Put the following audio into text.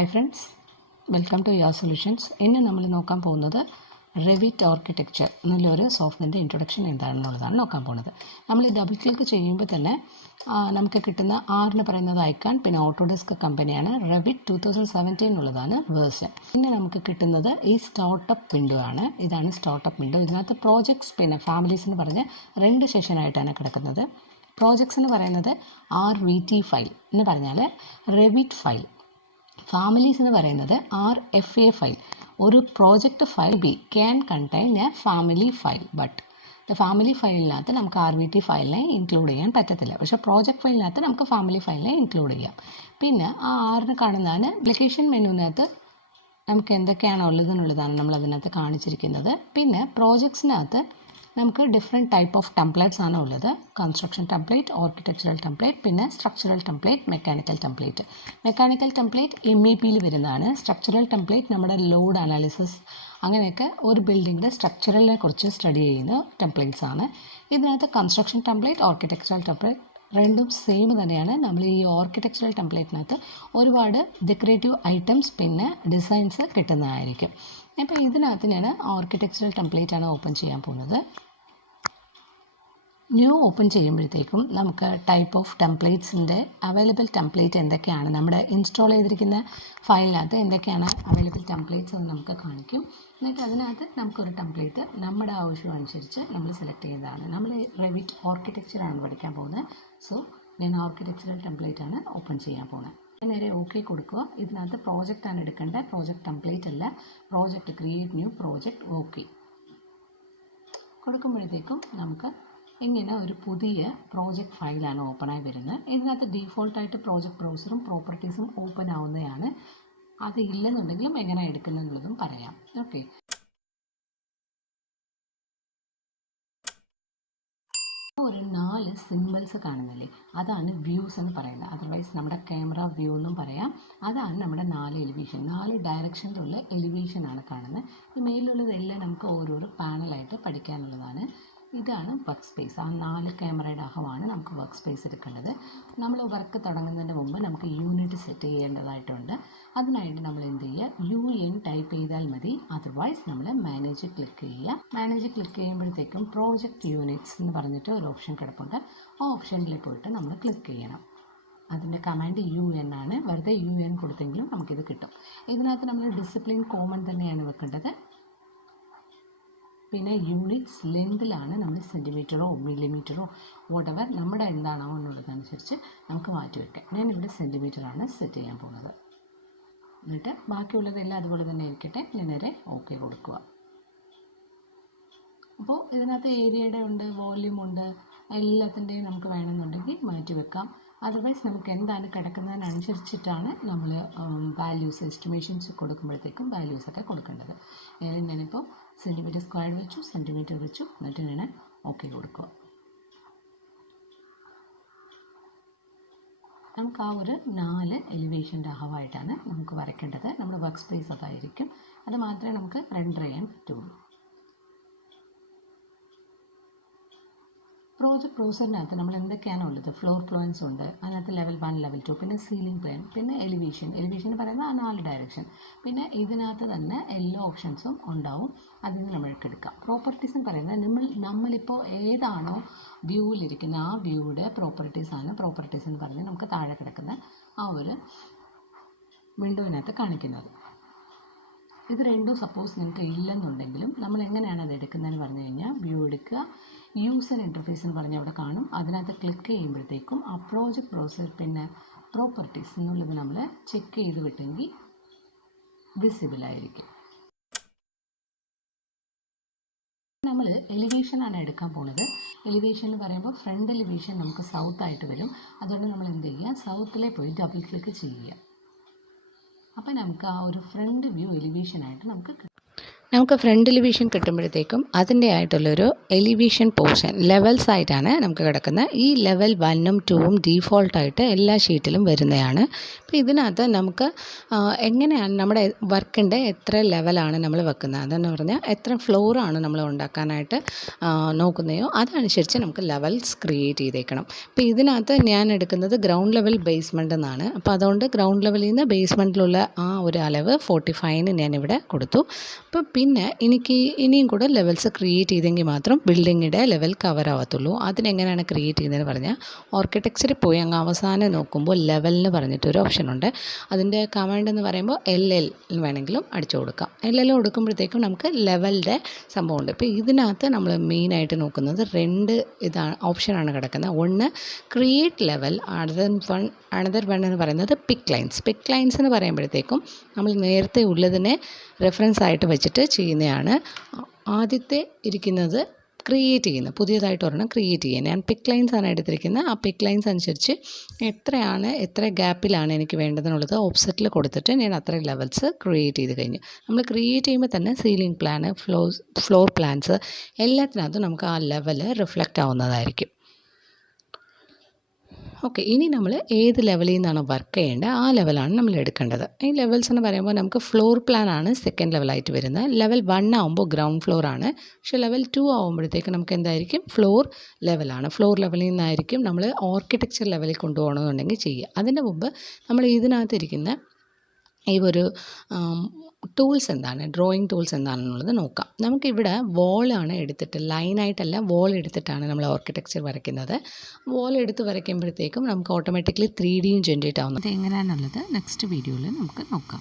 Hi friends, welcome to Yaas Solutions. ഇന്ന് നമ്മൾ നോക്കാൻ പോകുന്നത് Revit Architecture എന്നുള്ളൊരു സോഫ്റ്റ്വെയറിൻ്റെ ഇൻട്രൊഡക്ഷൻ എന്താണെന്നുള്ളതാണ് നോക്കാൻ പോകുന്നത്. നമ്മൾ ഡബിൾ ക്ലിക്ക് ചെയ്യുമ്പോൾ തന്നെ നമുക്ക് കിട്ടുന്ന ആറിന് പറയുന്നത് ഐക്കൺ, പിന്നെ ഓട്ടോഡെസ്ക് കമ്പനിയാണ്. Revit 2017 ഉള്ളതാണ് വേർഷൻ. പിന്നെ നമുക്ക് കിട്ടുന്നത് ഈ സ്റ്റാർട്ടപ്പ് വിൻഡോ ആണ്. ഇതാണ് സ്റ്റാർട്ടപ്പ് വിൻഡോ. ഇതിനകത്ത് പ്രോജക്ട്സ് പിന്നെ ഫാമിലീസ് എന്ന് പറഞ്ഞ് രണ്ട് സെഷനായിട്ടാണ് കിടക്കുന്നത്. പ്രോജക്ട്സ് എന്ന് പറയുന്നത് RVT ഫയൽ എന്ന് പറഞ്ഞാൽ Revit ഫയൽ. ഫാമിലീസ് എന്ന് പറയുന്നത് RFA ഫയൽ. ഒരു project file can contain a family file, but family ഫയലിനകത്ത് നമുക്ക് RVT ഫയലിനെ ഇൻക്ലൂഡ് ചെയ്യാൻ പറ്റത്തില്ല. പക്ഷേ പ്രോജക്റ്റ് ഫയലിനകത്ത് നമുക്ക് ഫാമിലി ഫയലിനെ ഇൻക്ലൂഡ് ചെയ്യാം. പിന്നെ ആ ആറിന് കാണുന്നതാണ് അപ്ലിക്കേഷൻ മെനുവിനകത്ത് നമുക്ക് എന്തൊക്കെയാണോ ഉള്ളതെന്നുള്ളതാണ് നമ്മൾ അതിനകത്ത് കാണിച്ചിരിക്കുന്നത്. പിന്നെ പ്രോജക്ട്സിനകത്ത് നമുക്ക് ഡിഫറെൻറ്റ് ടൈപ്പ് ഓഫ് ടെംപ്ലേറ്റ്സ് ആണ് ഉള്ളത്. കൺസ്ട്രക്ഷൻ ടെംപ്ലേറ്റ്, ആർക്കിടെക്ചറൽ ടെംപ്ലേറ്റ്, പിന്നെ structural template, mechanical template. Mechanical template MEPയിൽ വരുന്നതാണ്. സ്ട്രക്ചറൽ ടെംപ്ലേറ്റ് നമ്മുടെ ലോഡ് അനാലിസിസ് അങ്ങനെയൊക്കെ ഒരു ബിൽഡിങ്ങിൻ്റെ സ്ട്രക്ചറലിനെ കുറിച്ച് സ്റ്റഡി ചെയ്യുന്ന ടെംപ്ലേറ്റ്സ് ആണ്. ഇതിനകത്ത് കൺസ്ട്രക്ഷൻ ടെംപ്ലേറ്റ്, ആർക്കിടെക്ചറൽ ടെംപ്ലേറ്റ് രണ്ടും സെയിം തന്നെയാണ്. നമ്മൾ ഈ ആർക്കിടെക്ചറൽ ടെംപ്ലേറ്റിനകത്ത് ഒരുപാട് ഡെക്കറേറ്റീവ് ഐറ്റംസ് പിന്നെ ഡിസൈൻസ് കിട്ടുന്നതായിരിക്കും. അപ്പോൾ ഇതിനകത്ത് ഞാൻ ആർക്കിടെക്ചറൽ ടെംപ്ലേറ്റ് ആണ് ഓപ്പൺ ചെയ്യാൻ പോകുന്നത്. ന്യൂ ഓപ്പൺ ചെയ്യുമ്പോഴത്തേക്കും നമുക്ക് ടൈപ്പ് ഓഫ് ടെംപ്ലേറ്റ്സിൻ്റെ അവൈലബിൾ ടെംപ്ലേറ്റ് എന്തൊക്കെയാണ്, നമ്മുടെ ഇൻസ്റ്റാൾ ചെയ്തിരിക്കുന്ന ഫയലിനകത്ത് എന്തൊക്കെയാണ് അവൈലബിൾ ടെംപ്ലേറ്റ്സ് എന്ന് നമുക്ക് കാണിക്കും. എന്നിട്ട് അതിനകത്ത് നമുക്കൊരു ടെംപ്ലേറ്റ് നമ്മുടെ ആവശ്യം അനുസരിച്ച് നമ്മൾ സെലക്ട് ചെയ്യുന്നതാണ്. നമ്മൾ Revit ആർക്കിടെക്ചറാണ് പഠിക്കാൻ പോകുന്നത്. സോ ഞാൻ ആർക്കിടെക്ചറൽ ടെംപ്ലേറ്റ് ആണ് ഓപ്പൺ ചെയ്യാൻ പോകുന്നത്. നേരെ ഓക്കെ കൊടുക്കുക. ഇതിനകത്ത് പ്രോജക്റ്റ് ആണ് എടുക്കേണ്ടത്, പ്രോജക്റ്റ് ടെംപ്ലേറ്റ് അല്ല. Project create new project okay കൊടുക്കുമ്പോഴത്തേക്കും നമുക്ക് ഇങ്ങനെ ഒരു പുതിയ പ്രോജക്റ്റ് ഫയലാണ് ഓപ്പണായി വരുന്നത്. ഇതിനകത്ത് ഡീഫോൾട്ടായിട്ട് പ്രോജക്റ്റ് ബ്രൗസറും പ്രോപ്പർട്ടീസും ഓപ്പൺ ആവുന്നതാണ്. അത് ഇല്ലെന്നുണ്ടെങ്കിലും എങ്ങനെ എടുക്കുന്നുള്ളതും പറയാം. ഓക്കെ, ഒരു 4 സിമ്പിൾസ് കാണുന്നില്ലേ, അതാണ് വ്യൂസ് എന്ന് പറയുന്നത്. അതർവൈസ് നമ്മുടെ ക്യാമറ വ്യൂ എന്നും പറയാം. അതാണ് നമ്മുടെ 4 എലിവേഷൻ, 4 ഡയറക്ഷനിലുള്ള എലിവേഷൻ ആണ് കാണുന്നത്. ഈ മേലിലുള്ളതെല്ലാം നമുക്ക് ഓരോരോ പാനലായിട്ട് പഠിക്കാനുള്ളതാണ്. ഇതാണ് വർക്ക് സ്പേസ്. ആ 4 ക്യാമറയുടെ അഹമാണ് നമുക്ക് വർക്ക് സ്പേസ് എടുക്കേണ്ടത്. നമ്മൾ വർക്ക് തുടങ്ങുന്നതിന് മുമ്പ് നമുക്ക് യൂണിറ്റ് സെറ്റ് ചെയ്യേണ്ടതായിട്ടുണ്ട്. അതിനായിട്ട് നമ്മൾ എന്ത് ചെയ്യുക, UN ടൈപ്പ് ചെയ്താൽ മതി. അതർവൈസ് നമ്മൾ മാനേജ് ക്ലിക്ക് ചെയ്യുക. മാനേജ് ക്ലിക്ക് ചെയ്യുമ്പോഴത്തേക്കും പ്രോജക്റ്റ് യൂണിറ്റ്സ് എന്ന് പറഞ്ഞിട്ട് ഒരു ഓപ്ഷൻ കിടപ്പുണ്ട്. ആ ഓപ്ഷനിൽ പോയിട്ട് നമ്മൾ ക്ലിക്ക് ചെയ്യണം. അതിൻ്റെ കമാൻഡ് UN ആണ്. വെറുതെ UN കൊടുത്തെങ്കിലും നമുക്കിത് കിട്ടും. ഇതിനകത്ത് നമ്മൾ ഡിസിപ്ലിൻ കോമൺ തന്നെയാണ് വെക്കേണ്ടത്. പിന്നെ യൂണിറ്റ്സ് ലെങ്തിലാണ് നമ്മൾ സെൻറ്റിമീറ്ററോ മില്ലിമീറ്ററോ വോട്ടെവർ നമ്മുടെ എന്താണോ എന്നുള്ളതനുസരിച്ച് നമുക്ക് മാറ്റി വയ്ക്കാം. ഞാനിവിടെ സെൻറ്റിമീറ്ററാണ് സെറ്റ് ചെയ്യാൻ പോകുന്നത്. എന്നിട്ട് ബാക്കിയുള്ളതെല്ലാം അതുപോലെ തന്നെ ഇരിക്കട്ടെ. നേരെ ഓക്കെ കൊടുക്കുക. അപ്പോൾ ഇതിനകത്ത് ഏരിയയുടെ ഉണ്ട്, വോല്യൂം ഉണ്ട്, എല്ലാത്തിൻ്റെയും നമുക്ക് വേണമെന്നുണ്ടെങ്കിൽ മാറ്റി വെക്കാം. അതർവൈസ് നമുക്ക് എന്താണ് കിടക്കുന്നതിനനുസരിച്ചിട്ടാണ് നമ്മൾ വാല്യൂസ് എസ്റ്റിമേഷൻസ് കൊടുക്കുമ്പോഴത്തേക്കും വാല്യൂസൊക്കെ കൊടുക്കേണ്ടത്. ഞാനിപ്പോൾ സെൻറ്റിമീറ്റർ സ്ക്വയർ വെച്ചു, സെൻറ്റിമീറ്റർ വെച്ചു. എന്നിട്ട് ഞാൻ ഓക്കെ കൊടുക്കുക. നമുക്ക് ആ ഒരു 4 എലിവേഷൻ്റെ അഹവായിട്ടാണ് നമുക്ക് വരയ്ക്കേണ്ടത്. നമ്മുടെ വർക്ക് സ്പേസ് അതായിരിക്കും. അത് മാത്രമേ നമുക്ക് റെൻഡർ ചെയ്യാൻ പറ്റുള്ളൂ. പ്രോജക്റ്റ് ബ്രൗസറിനകത്ത് നമ്മൾ എന്തൊക്കെയാണ് ഉള്ളത്, ഫ്ലോർ പ്ലാൻസ് ഉണ്ട്, അതിനകത്ത് ലെവൽ 1, ലെവൽ 2, പിന്നെ സീലിംഗ് പ്ലാൻ, പിന്നെ എലിവേഷൻ എന്ന് പറയുന്നത് ആ 4 ഡയറക്ഷൻ. പിന്നെ ഇതിനകത്ത് തന്നെ എല്ലാ ഓപ്ഷൻസും ഉണ്ടാവും. അതിൽ നിന്ന് നമ്മൾക്ക് എടുക്കാം. പ്രോപ്പർട്ടീസ് എന്ന് പറയുന്നത് നമ്മളിപ്പോൾ ഏതാണോ വ്യൂവിലിരിക്കുന്ന ആ വ്യൂയുടെ പ്രോപ്പർട്ടീസാണ് പ്രോപ്പർട്ടീസ് എന്ന് പറഞ്ഞ് നമുക്ക് താഴെ കിടക്കുന്ന ആ ഒരു വിൻഡോവിനകത്ത് കാണിക്കുന്നത്. ഇത് രണ്ടും സപ്പോസ് നിങ്ങൾക്ക് ഇല്ലെന്നുണ്ടെങ്കിലും നമ്മൾ എങ്ങനെയാണ് അത് എടുക്കുന്നതെന്ന് പറഞ്ഞു കഴിഞ്ഞാൽ, വ്യൂ എടുക്കുക, യൂസർ ഇൻ്റർഫേസ് എന്ന് പറഞ്ഞ് അവിടെ കാണും. അതിനകത്ത് ക്ലിക്ക് ചെയ്യുമ്പോഴത്തേക്കും ആ പ്രോജക്റ്റ് ബ്രൗസർ പിന്നെ പ്രോപ്പർട്ടീസ് എന്നുള്ളത് നമ്മൾ ചെക്ക് ചെയ്ത് വിട്ടെങ്കിൽ വിസിബിളായിരിക്കും. നമ്മൾ എലിവേഷനാണ് എടുക്കാൻ പോകുന്നത്. എലിവേഷൻ എന്ന് പറയുമ്പോൾ ഫ്രണ്ട് എലിവേഷൻ നമുക്ക് സൗത്ത് ആയിട്ട് വരും. അതുകൊണ്ട് നമ്മൾ എന്ത് ചെയ്യുക, സൗത്തിലെ പോയി ഡബിൾ ക്ലിക്ക് ചെയ്യുക. അപ്പം നമുക്ക് ആ ഒരു ഫ്രണ്ട് വ്യൂ എലിവേഷനായിട്ട് നമുക്ക് കിട്ടും. നമുക്ക് ഫ്രണ്ട് എലിവേഷൻ കിട്ടുമ്പോഴത്തേക്കും അതിൻ്റെ ആയിട്ടുള്ളൊരു എലിവേഷൻ പോർഷൻ ലെവൽസ് ആയിട്ടാണ് നമുക്ക് കിടക്കുന്നത്. ഈ ലെവൽ 1ഉം 2ഉം ഡീഫോൾട്ടായിട്ട് എല്ലാ ഷീറ്റിലും വരുന്നതാണ്. അപ്പോൾ ഇതിനകത്ത് നമുക്ക് എങ്ങനെയാണ് നമ്മുടെ വർക്കിൻ്റെ എത്ര ലെവലാണ് നമ്മൾ വെക്കുന്നത്, അതെന്ന് പറഞ്ഞാൽ എത്ര ഫ്ലോറാണ് നമ്മൾ ഉണ്ടാക്കാനായിട്ട് നോക്കുന്നതോ അതനുസരിച്ച് നമുക്ക് ലെവൽസ് ക്രിയേറ്റ് ചെയ്തേക്കണം. അപ്പോൾ ഇതിനകത്ത് ഞാൻ എടുക്കുന്നത് ഗ്രൗണ്ട് ലെവൽ ബേസ്മെൻ്റ് എന്നാണ്. അപ്പോൾ അതുകൊണ്ട് ഗ്രൗണ്ട് ലെവലിൽ നിന്ന് ബേസ്മെൻറ്റിലുള്ള ആ ഒരു അളവ് 45 ഞാനിവിടെ കൊടുത്തു. അപ്പോൾ പിന്നെ എനിക്ക് ഇനിയും കൂടെ ലെവൽസ് ക്രിയേറ്റ് ചെയ്തെങ്കിൽ മാത്രം ബിൽഡിങ്ങിൻ്റെ ലെവൽ കവർ ആവത്തുള്ളൂ. അതിനെങ്ങനെയാണ് ക്രിയേറ്റ് ചെയ്യുന്നതെന്ന് പറഞ്ഞാൽ ആർക്കിടെക്ചറിൽ പോയി അങ്ങ് അവസാനം നോക്കുമ്പോൾ ലെവൽ എന്ന് പറഞ്ഞിട്ടൊരു ഓപ്ഷനുണ്ട്. അതിൻ്റെ കമാൻഡ് എന്ന് പറയുമ്പോൾ LL വേണമെങ്കിലും അടിച്ചു കൊടുക്കാം. LL കൊടുക്കുമ്പോഴത്തേക്കും നമുക്ക് ലെവലിൻ്റെ സംഭവമുണ്ട്. ഇപ്പോൾ ഇതിനകത്ത് നമ്മൾ മെയിനായിട്ട് നോക്കുന്നത് 2 ഇതാണ് ഓപ്ഷനാണ് കിടക്കുന്നത്. ഒന്ന് ക്രിയേറ്റ് ലെവൽ, അനദർ വൺ എന്ന് പറയുന്നത് പിക്ക് ലൈൻസ് എന്ന് പറയുമ്പോഴത്തേക്കും നമ്മൾ നേരത്തെ ഉള്ളതിനെ റെഫറൻസ് ആയിട്ട് വെച്ചിട്ട് ചെയ്യുന്നതാണ്. ആദ്യത്തെ ഇരിക്കുന്നത് ക്രിയേറ്റ് ചെയ്യുന്നത്, പുതിയതായിട്ട് ഒരെണ്ണം ക്രിയേറ്റ് ചെയ്യുക. ഞാൻ പിക്ക് ലൈൻസ് ആണ് എടുത്തിരിക്കുന്നത്. ആ പിക്ക് ലൈൻസ് അനുസരിച്ച് എത്ര ഗ്യാപ്പിലാണ് എനിക്ക് വേണ്ടതെന്നുള്ളത് ഓപ്സെറ്റിൽ കൊടുത്തിട്ട് ഞാൻ അത്രയും ലെവൽസ് ക്രിയേറ്റ് ചെയ്ത് കഴിഞ്ഞു. നമ്മൾ ക്രിയേറ്റ് ചെയ്യുമ്പോൾ തന്നെ സീലിംഗ് പ്ലാന്, ഫ്ലോർ പ്ലാൻസ് എല്ലാത്തിനകത്തും നമുക്ക് ആ ലെവൽ റിഫ്ലക്റ്റ് ആവുന്നതായിരിക്കും. ഓക്കെ, ഇനി നമ്മൾ ഏത് ലെവലിൽ നിന്നാണ് വർക്ക് ചെയ്യേണ്ടത് ആ ലെവലാണ് നമ്മൾ എടുക്കേണ്ടത്. ഈ ലെവൽസ് എന്ന് പറയുമ്പോൾ നമുക്ക് ഫ്ലോർ പ്ലാനാണ് സെക്കൻഡ് ലെവലായിട്ട് വരുന്നത്. ലെവൽ 1 ആകുമ്പോൾ ഗ്രൗണ്ട് ഫ്ലോർ ആണ്. പക്ഷേ ലെവൽ 2 ആകുമ്പോഴത്തേക്ക് നമുക്ക് എന്തായിരിക്കും ഫ്ലോർ ലെവലാണ്. ഫ്ലോർ ലെവലിൽ നിന്നായിരിക്കും നമ്മൾ ആർക്കിടെക്ചർ ലെവലിൽ കൊണ്ടുപോകണമെന്നുണ്ടെങ്കിൽ ചെയ്യുക. അതിൻ്റെ മുമ്പ് നമ്മൾ ഇതിനകത്തിരിക്കുന്ന ഈ ഒരു ടൂൾസ് എന്താണ്, ഡ്രോയിങ് ടൂൾസ് എന്താണെന്നുള്ളത് നോക്കാം. നമുക്കിവിടെ വോളാണ് എടുത്തിട്ട്, ലൈനായിട്ടല്ല വോൾ എടുത്തിട്ടാണ് നമ്മൾ ആർക്കിടെക്ചർ വരയ്ക്കുന്നത്. വോൾ എടുത്ത് വരയ്ക്കുമ്പോഴത്തേക്കും നമുക്ക് ഓട്ടോമാറ്റിക്കലി 3Dയും ജനറേറ്റ് ആവുന്നത്. എങ്ങനെയാണെന്നുള്ളത് നെക്സ്റ്റ് വീഡിയോയിൽ നമുക്ക് നോക്കാം.